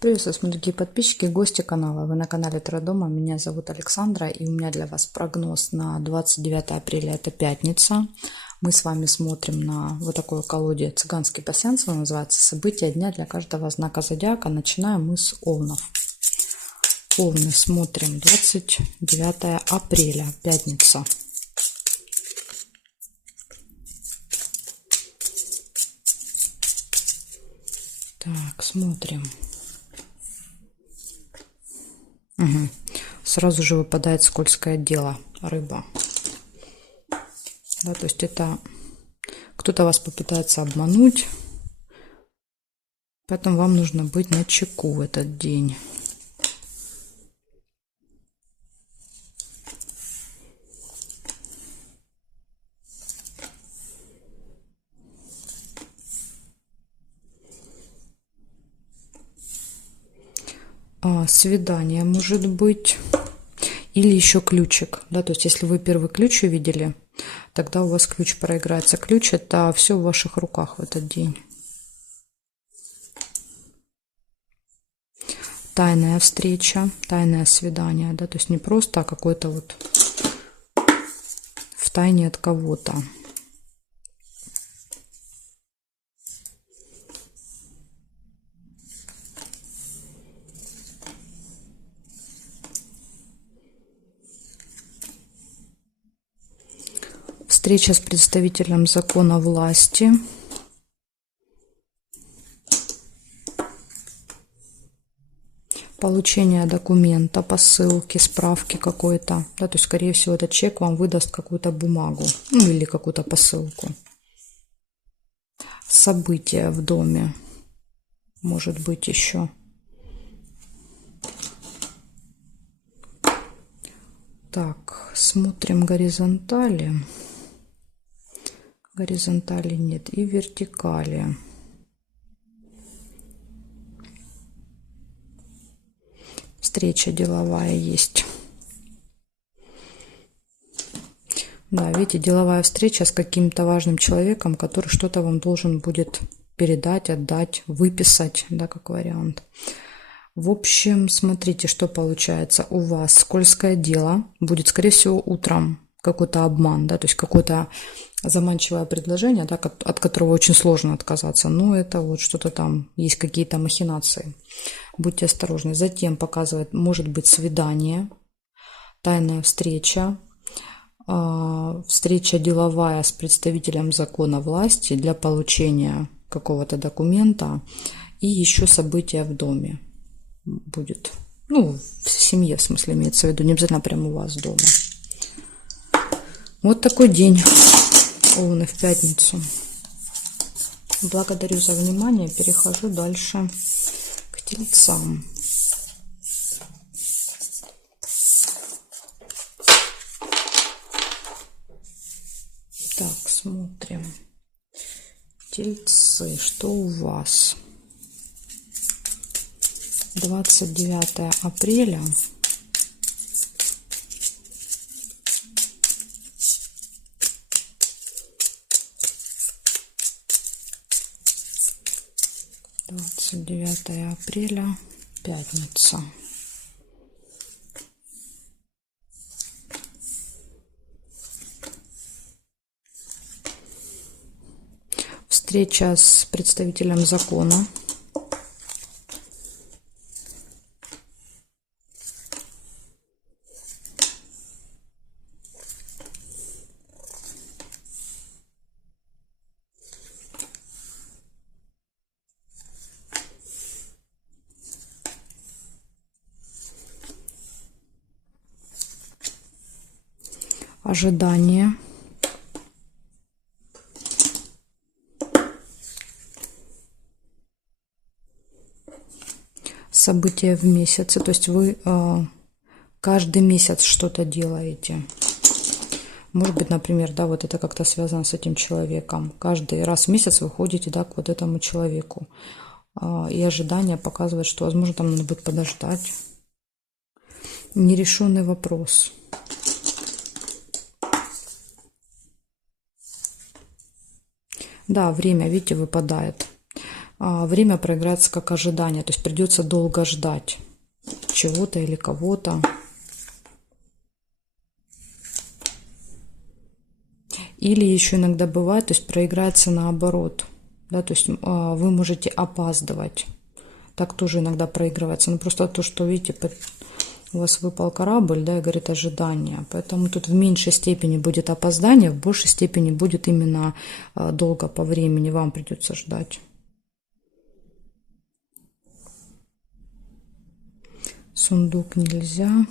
Приветствую, дорогие подписчики и гости канала. Вы на канале Таро-дома. Меня зовут Александра, и у меня для вас прогноз на 29 апреля, это пятница. Мы с вами смотрим на вот такой колоде «Цыганский пасьянс», она называется «События дня для каждого знака зодиака». Начинаем мы с Овнов. Овны, смотрим, 29 апреля, пятница. Так, смотрим. Угу. Сразу же выпадает скользкое дело, рыба. Да, то есть это кто-то вас попытается обмануть, поэтому вам нужно быть начеку в этот день. Свидание может быть, или еще ключик, да, то есть если вы первый ключ увидели, тогда у вас ключ проиграется. Ключ — это все в ваших руках в этот день. Тайная встреча, тайное свидание, да, то есть не просто, а какой-то вот в тайне от кого-то. Встреча с представителем закона власти. Получение документа, посылки, справки какой-то. Да, то есть, скорее всего, этот человек вам выдаст какую-то бумагу, ну или какую-то посылку. События в доме. Может быть еще. Так, смотрим горизонтали. Горизонтали нет, и вертикали. Встреча деловая есть. Да, видите, деловая встреча с каким-то важным человеком, который что-то вам должен будет передать, отдать, выписать, да, как вариант. В общем, смотрите, что получается. У вас скользкое дело будет, скорее всего, утром. Какой-то обман, да, то есть какое-то заманчивое предложение, да, от которого очень сложно отказаться, но это вот что-то там, есть какие-то махинации. Будьте осторожны. Затем показывает, может быть свидание, тайная встреча, встреча деловая с представителем закона власти для получения какого-то документа, и еще события в доме будет. Ну, в семье, в смысле, имеется в виду, не обязательно прямо у вас дома. Вот такой день, Овны, в пятницу. Благодарю за внимание. Перехожу дальше к Тельцам. Так, смотрим. Тельцы, что у вас? 29 апреля. Двадцать 29 апреля, пятница. Встреча с представителем закона. Ожидание. События в месяце, то есть вы каждый месяц что-то делаете. Может быть, например, да, вот это как-то связано с этим человеком. Каждый раз в месяц вы ходите, да, к вот этому человеку. И ожидание показывает, что, возможно, там надо будет подождать. Нерешенный вопрос. Да, время, видите, выпадает. время проиграется как ожидание, то есть придется долго ждать чего-то или кого-то. Или еще иногда бывает, то есть проиграется наоборот, да, то есть вы можете опаздывать. Так тоже иногда проигрывается. Но просто то, что, видите, у вас выпал корабль, да, и говорит ожидание. Поэтому тут в меньшей степени будет опоздание, в большей степени будет именно долго по времени. Вам придется ждать. Сундук нельзя.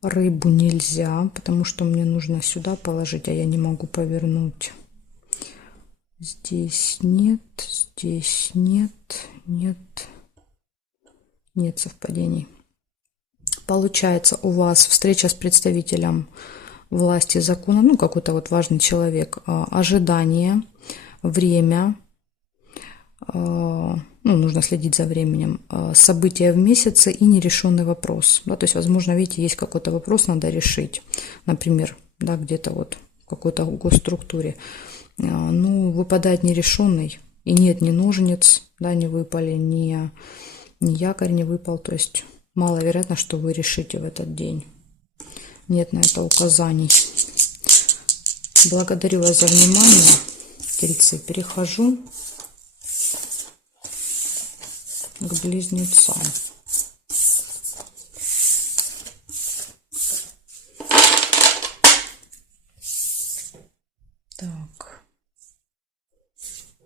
Рыбу нельзя, потому что мне нужно сюда положить, а я не могу повернуть. Здесь нет, здесь нет, нет, нет совпадений. Получается, у вас встреча с представителем власти, закона, ну, какой-то вот важный человек, ожидание, время, ну, нужно следить за временем, события в месяце и нерешенный вопрос. Да, то есть, возможно, видите, есть какой-то вопрос, надо решить, например, да, где-то вот в какой-то госструктуре. Ну, выпадает нерешенный, и нет ни ножниц, да, не выпали, ни якорь не выпал, то есть маловероятно, что вы решите в этот день. Нет на это указаний. Благодарю вас за внимание, тельцы. Перехожу к близнецам. Так,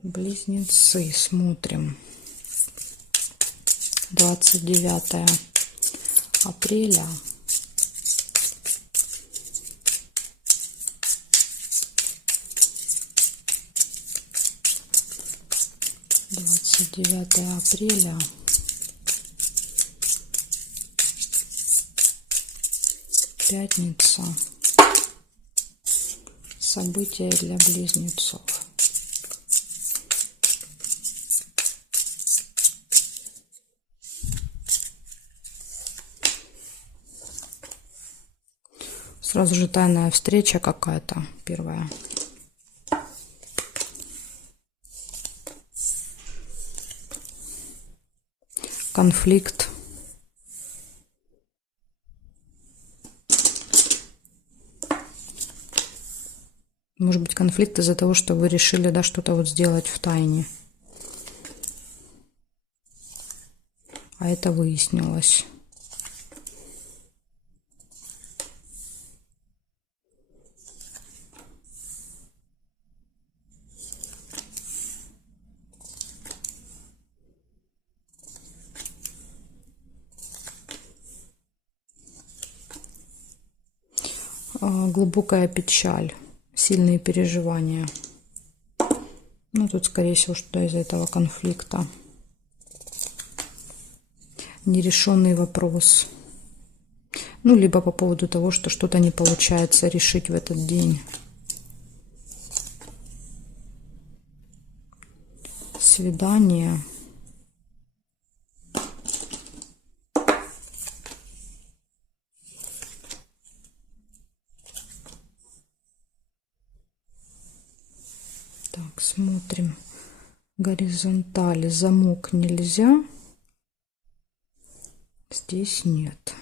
близнецы, смотрим. 29 апреля. апреля. Пятница. События для близнецов. Сразу же тайная встреча какая-то первая. Конфликт. Может быть, конфликт из-за того, что вы решили, да, что-то вот сделать в тайне. А это выяснилось. Глубокая печаль, сильные переживания. Ну, тут, скорее всего, что из-за этого конфликта. Нерешенный вопрос. Ну, либо по поводу того, что что-то не получается решить в этот день. Свидание. Так, смотрим. Горизонтали. Замок нельзя. Здесь нет.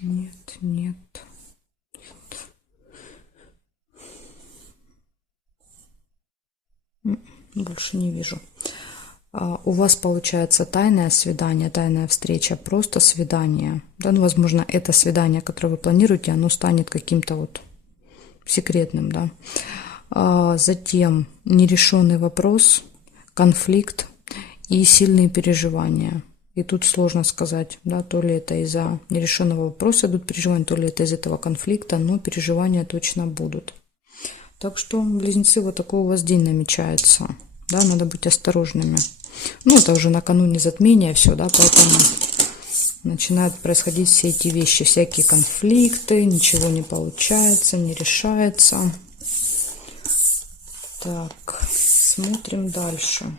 Нет, нет. Больше не вижу. У вас получается тайное свидание, тайная встреча, просто свидание. Да, ну, возможно, это свидание, которое вы планируете, оно станет каким-то вот секретным, да. Затем нерешенный вопрос, конфликт и сильные переживания. И тут сложно сказать, да, то ли это из-за нерешенного вопроса идут переживания, то ли это из этого конфликта, но переживания точно будут. Так что, близнецы, вот такой у вас день намечается. Да, надо быть осторожными. Ну, это уже накануне затмения все, да, поэтому начинают происходить все эти вещи, всякие конфликты, ничего не получается, не решается. Так, смотрим дальше.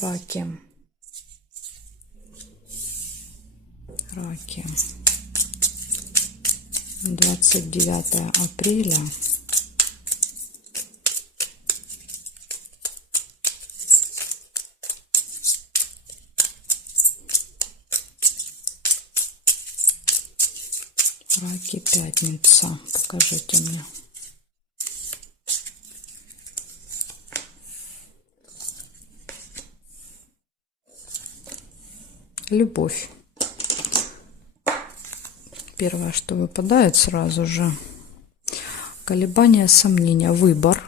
Раки. Раки. 29 апреля. Раки, пятница. Покажите мне. Любовь. Первое, что выпадает сразу же. Колебания, сомнения, выбор.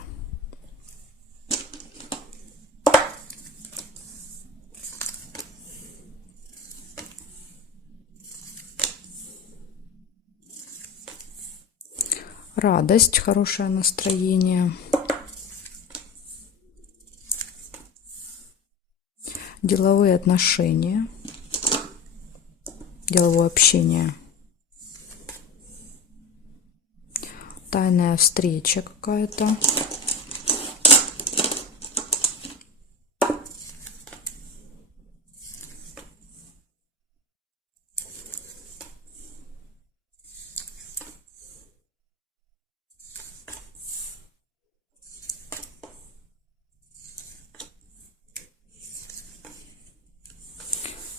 Радость, хорошее настроение. Деловые отношения. Деловое общение. Тайная встреча какая-то.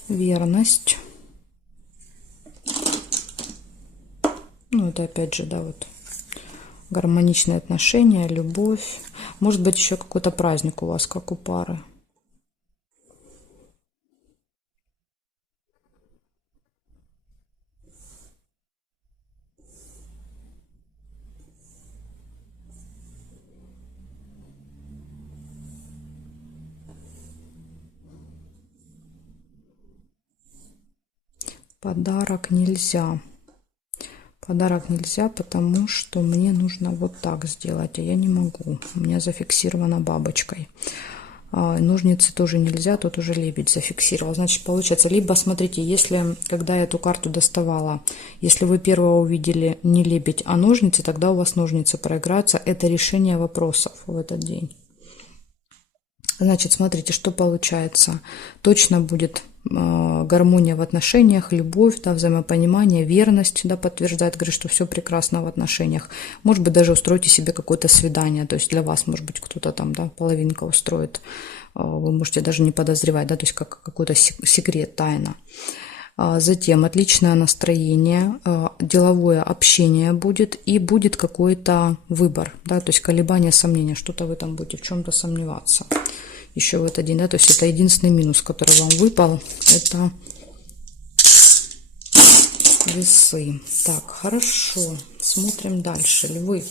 Верность. Ну, это опять же, да, вот гармоничные отношения, любовь. Может быть, еще какой-то праздник у вас, как у пары. Подарок нельзя. Подарок нельзя, потому что мне нужно вот так сделать, а я не могу. У меня зафиксировано бабочкой. Ножницы тоже нельзя, тут уже лебедь зафиксировал. Значит, получается, либо, смотрите, если, когда я эту карту доставала, если вы первого увидели не лебедь, а ножницы, тогда у вас ножницы проиграются. Это решение вопросов в этот день. Значит, смотрите, что получается. Точно будет гармония в отношениях, любовь, да, взаимопонимание, верность, да, подтверждает, говорит, что все прекрасно в отношениях. Может быть, даже устройте себе какое-то свидание, то есть для вас, может быть, кто-то там, да, половинка устроит, вы можете даже не подозревать, да, то есть как какой-то секрет, тайна. Затем отличное настроение, деловое общение будет и будет какой-то выбор, да, то есть колебания, сомнения, что-то вы там будете в чем-то сомневаться. Еще в этот день, да, то есть это единственный минус, который вам выпал, это весы. Так, хорошо, смотрим дальше. Львы.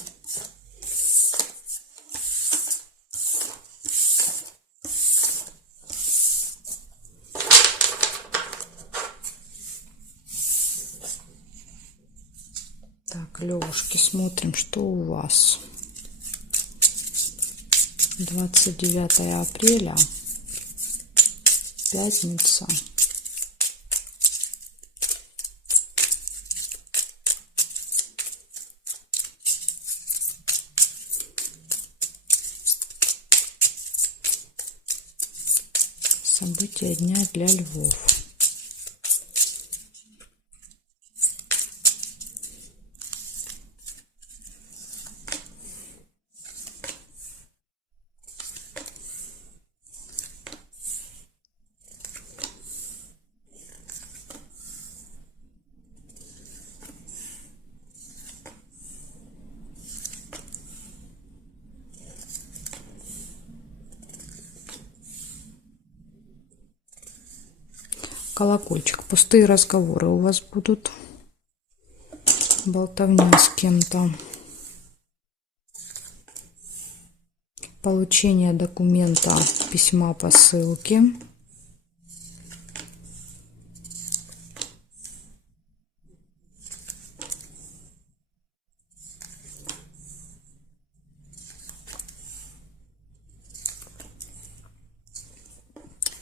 Так, левушки, смотрим, что у вас. 29 апреля, пятница. События дня для львов. Колокольчик. Пустые разговоры у вас будут. Болтовня с кем-то. Получение документа, письма, посылки.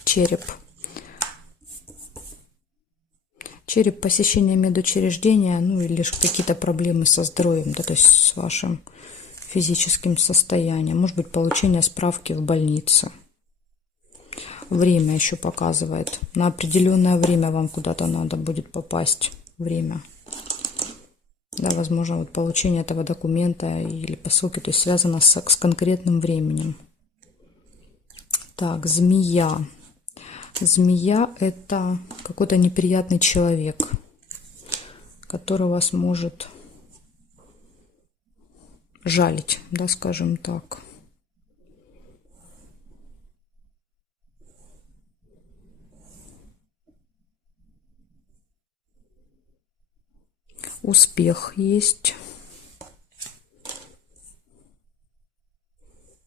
Череп. Череп, посещение медучреждения, ну или какие-то проблемы со здоровьем, да, то есть с вашим физическим состоянием. Может быть, получение справки в больнице. Время еще показывает. На определенное время вам куда-то надо будет попасть. Время. Да, возможно, вот получение этого документа или посылки, то есть связано с конкретным временем. Так, змея. Змея – это какой-то неприятный человек, который вас может жалить, да, скажем так. Успех есть.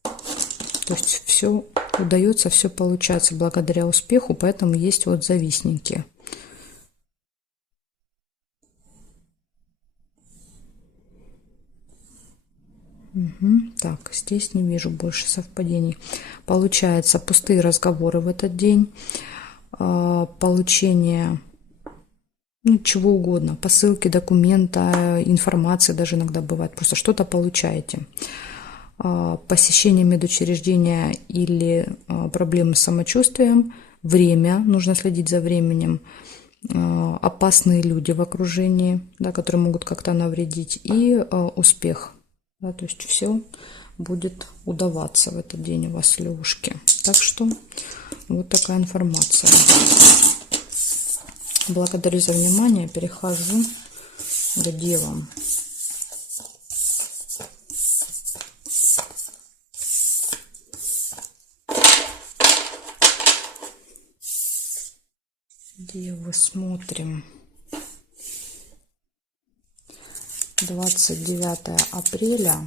То есть все удается, все получается благодаря успеху, поэтому есть вот завистники. Угу. Так, здесь не вижу больше совпадений. Получается, пустые разговоры в этот день, получение чего угодно, посылки, документа, информации даже иногда бывает, просто что-то получаете. Посещение медучреждения или проблемы с самочувствием, время, нужно следить за временем, опасные люди в окружении, да, которые могут как-то навредить, и успех. Да, то есть все будет удаваться в этот день у вас, лягушки. Так что вот такая информация. Благодарю за внимание. Перехожу к девам. Девы, смотрим. 29 апреля.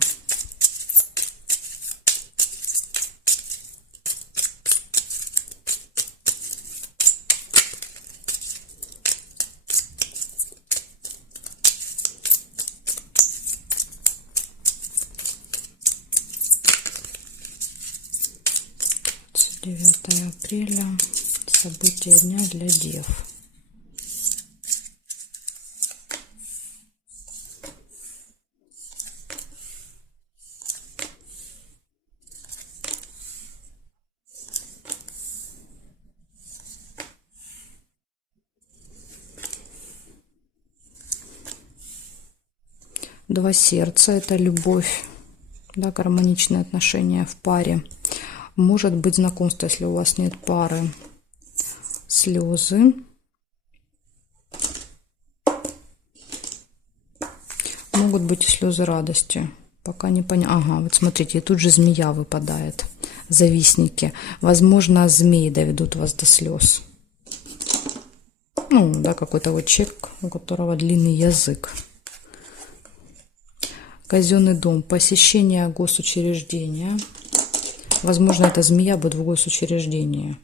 Апреля. События дня для дев. Два сердца – это любовь, да, гармоничные отношения в паре. Может быть знакомство, если у вас нет пары. Слезы. Могут быть и слезы радости. Пока не понятно. Ага, вот смотрите, и тут же змея выпадает. Завистники. Возможно, змеи доведут вас до слез. Ну, да, какой-то вот человек, у которого длинный язык. Казенный дом. Посещение госучреждения. Возможно, эта змея будет в госучреждении.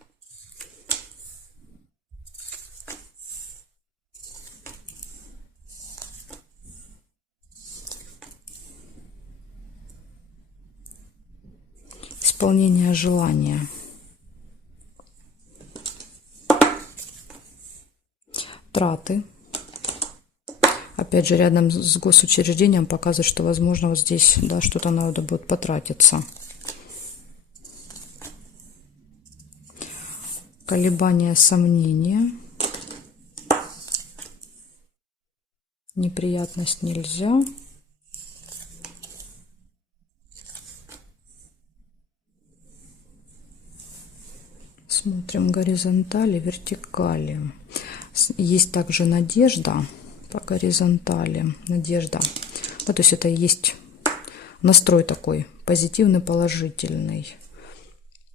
Исполнение желания. Траты. Опять же, рядом с госучреждением показывает, что, возможно, вот здесь, да, что-то надо будет потратиться. Колебания, сомнения. Неприятность нельзя. Смотрим горизонтали, вертикали. Есть также надежда по горизонтали. Надежда. Да, то есть это и есть настрой такой позитивный, положительный.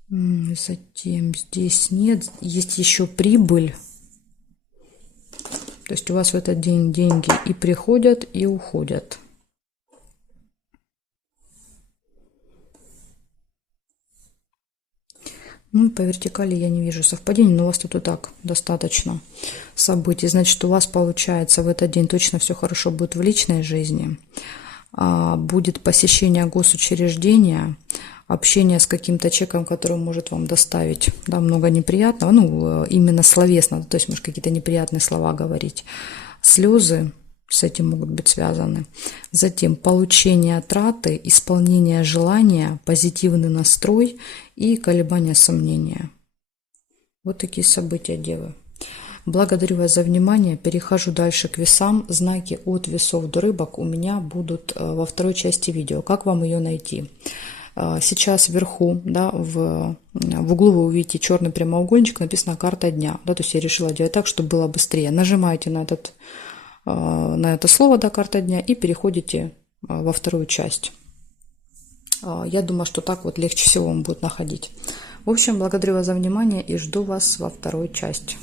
Затем здесь нет. Есть еще прибыль. То есть у вас в этот день деньги и приходят, и уходят. Ну и по вертикали я не вижу совпадений, но у вас тут и так достаточно событий. Значит, у вас получается в этот день точно все хорошо будет в личной жизни. Будет посещение госучреждения, общение с каким-то человеком, который может вам доставить, да, много неприятного, ну, именно словесно, то есть, может, какие-то неприятные слова говорить. Слезы с этим могут быть связаны. Затем получение траты, исполнение желания, позитивный настрой и колебания сомнения. Вот такие события, девы. Благодарю вас за внимание. Перехожу дальше к весам. Знаки от весов до рыбок у меня будут во второй части видео. Как вам ее найти? Сейчас вверху, да, в углу вы увидите черный прямоугольничек, написано «Карта дня». Да, то есть я решила делать так, чтобы было быстрее. Нажимаете на это слово, да, «Карта дня», и переходите во вторую часть. Я думаю, что так вот легче всего вам будет находить. В общем, благодарю вас за внимание и жду вас во второй части.